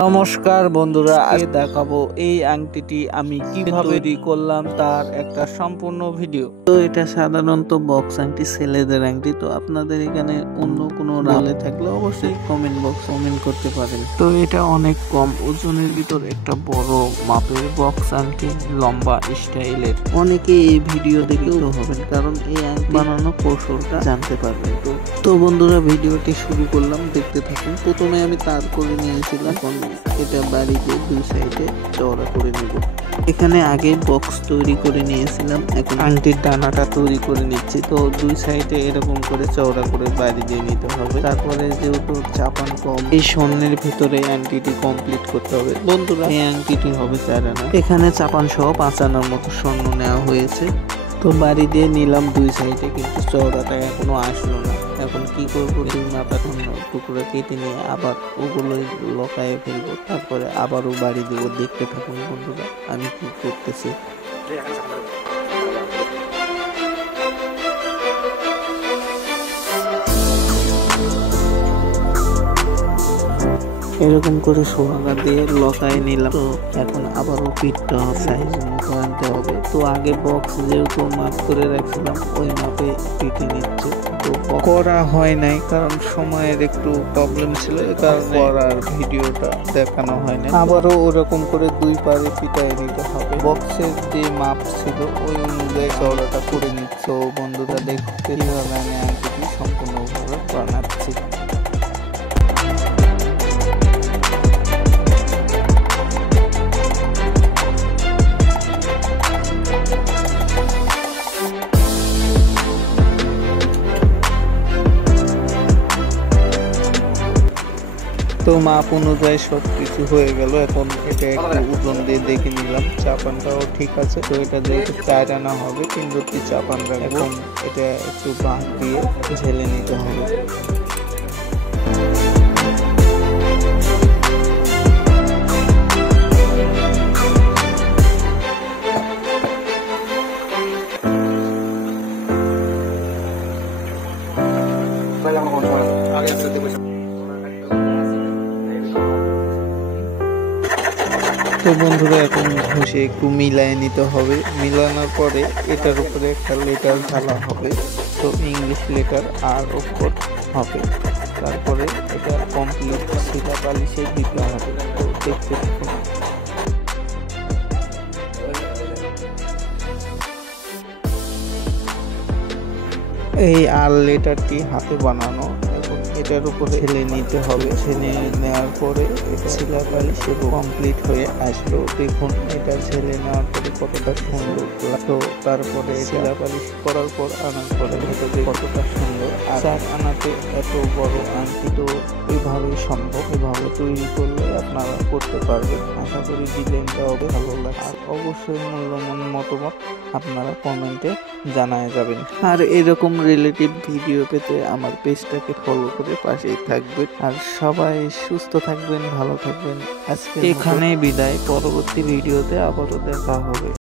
নমস্কার বন্ধুরা, আজকে দেখাবো এই আংটিটি আমি কিভাবে তৈরি করলাম তার একটা সম্পূর্ণ ভিডিও। তো এটা সাধারণত বক্স আংটি, ছেলেদের আংটি। তো আপনাদের এখানে অন্য কোনো রালে থাকলে অবশ্যই কমেন্ট করতে পারেন। তো এটা অনেক কম ওজনের ভিতর একটা বড় মাপের বক্স আংটি, লম্বা স্টাইলের। অনেকে এই ভিডিও দেখেও হবেন, কারণ এই আংটি বানানো কৌশলটা জানতে পারবেন। তো বন্ধুরা, ভিডিওটি শুরু করলাম, দেখতে থাকুন। প্রথমে আমি তার করে নিয়েছিলাম, এটা বাড়িতে দুই সাইডে চওড়া করে নেব। এখানে আগে বক্স তৈরি করে নিয়েছিলাম, এখন আংটির ডানাটা তৈরি করে নিচ্ছি। তো দুই সাইডে এরকম করে চওড়া করে বাড়ি দিয়ে নিতে হবে। তারপরে যেহেতু চাপান কম, এই স্বর্ণের ভিতরে আংটিটি কমপ্লিট করতে হবে। বন্ধুরা, এই আংটিটি হবে 4 আনা। এখানে চাপান সহ 5 আনার মতো স্বর্ণ নেওয়া হয়েছে। তো বাড়ি দিয়ে নিলাম দুই সাইডে, কিন্তু চওড়াটা এখনো আসলো না। এখন কি করবো, দুই মাথা টুকরো কেটে নিয়ে আবার ওগুলোই লকায়ে ফেলবো, তারপরে আবারও বাড়ি দেবো। দেখতে থাকুন বন্ধুরা আমি কি করতেছি। এরকম করে সোহাগা দিয়ে লকায় নিলাম। তো এখন আবারও পিঠটা সাইজ মতো আনতে হবে। তো আগে বক্স যেহেতু মাপ করে রাখছিলাম, ওই মাপে পিঠে নিচ্ছে। তো করা হয় নাই, কারণ সময়ের একটু প্রবলেম ছিল, কারণ করার ভিডিওটা দেখানো হয় না। আবারও ওরকম করে দুই পারে পিটাই নিতে হবে। বক্সের যে মাপ ছিল ওই অনুযায়ী চওড়াটা করে নিচ্ছে। তো বন্ধুরা, দেখতে কিভাবে আমি আংটিটি সম্পূর্ণভাবে বানাচ্ছি। তো মাপ অনুযায়ী সবকিছু হয়ে গেল। এখন এটা একটু ওজন দিয়ে দেখে নিলাম, চাপানটাও ঠিক আছে। তো এটা যেহেতু 4 আনা হবে, 3 চাপান রাখবো। এখন এটা একটু বাঁক দিয়ে ঝেলে নিতে হবে। তো বন্ধুরা, এখন ঘষে একটু মিলাই নিতে হবে। মিলানোর পরে এটার উপরে একটা লেটার ঢালা হবে। তো ইংলিশ লেটার আর অক্ষর হবে। তারপরে এটা কমপ্লিট সিলা পালিশে দিতে হবে। তো দেখতে থাকুন। এই আর লেটারটি হাতে বানানো। এটার উপরে ছেলে নিতে হবে। ছেলে নেওয়ার পরে এটা শিলা পালিশ কমপ্লিট হয়ে আসলো। দেখুন এটা ছেলে নেওয়ার পরে কতটা সুন্দর। তো তারপরে শিলা পালিশ করার পর আনার পরে ভেতরে কতটা সুন্দর। আর 4 আনাতে এত বড় আংটি তো এইভাবেই সম্ভব। এভাবে তৈরি করলে আপনারা করতে পারবেন। আশা করি ডিজাইনটাও ভালো লাগছে। অবশ্যই মূল্যবান মতামত আপনারা কমেন্টে জানায় যাবেন। আর এরকম রিলেটিভ ভিডিও পেতে আমার পেজটাকে ফলো করে পাশেই থাকবেন। আর সবাই সুস্থ থাকবেন, ভালো থাকবেন। আজকে এখানে বিদায়। পরবর্তী ভিডিওতে আবারও দেখা হবে।